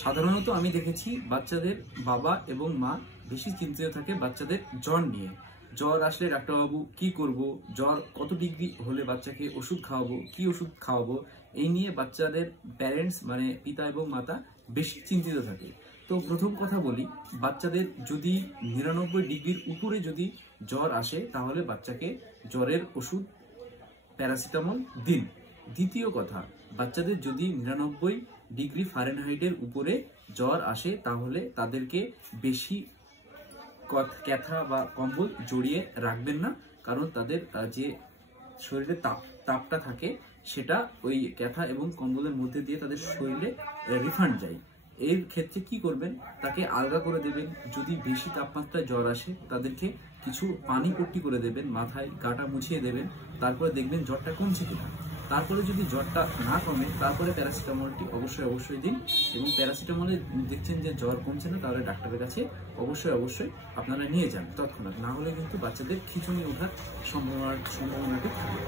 সাধারণত আমি দেখেছি বাচ্চাদের বাবা এবং মা বেশি চিন্তিত থাকে বাচ্চাদের জ্বর নিয়ে। জ্বর আসলে ডাক্তারবাবু কি করব, জ্বর কত ডিগ্রি হলে বাচ্চাকে ওষুধ খাওয়াবো, কি ওষুধ খাওয়াবো, এই নিয়ে বাচ্চাদের প্যারেন্টস মানে পিতা এবং মাতা বেশি চিন্তিত থাকে। তো প্রথম কথা বলি, বাচ্চাদের যদি 99 ডিগ্রির উপরে যদি জ্বর আসে তাহলে বাচ্চাকে জ্বরের ওষুধ প্যারাসিটামল দিন। দ্বিতীয় কথা, বাচ্চাদের যদি 99 ডিগ্রি ফারেনহাইটের উপরে জ্বর আসে তাহলে তাদেরকে বেশি ক্যাথা বা কম্বল জড়িয়ে রাখবেন না, কারণ তাদের যে শরীরে তাপটা থাকে সেটা ওই ক্যাথা এবং কম্বলের মধ্যে দিয়ে তাদের শরীরে রিফান্ড যায়। এর ক্ষেত্রে কি করবেন, তাকে আলগা করে দেবেন। যদি বেশি তাপমাত্রায় জ্বর আসে তাদেরকে কিছু পানি পট্টি করে দেবেন, মাথায় গাটা মুছিয়ে দেবেন, তারপরে দেখবেন জ্বরটা কমছে কিনা। তারপরে যদি জ্বরটা না কমে তারপরে প্যারাসিটামলটি অবশ্যই দিন, এবং প্যারাসিটামলে দেখছেন যে জ্বর কমছে না তাহলে ডাক্তারের কাছে অবশ্যই আপনারা নিয়ে যান তৎক্ষণাৎ, না হলে কিন্তু বাচ্চাদের খিঁচুনি ওঠার সম্ভাবনাটি থাকে।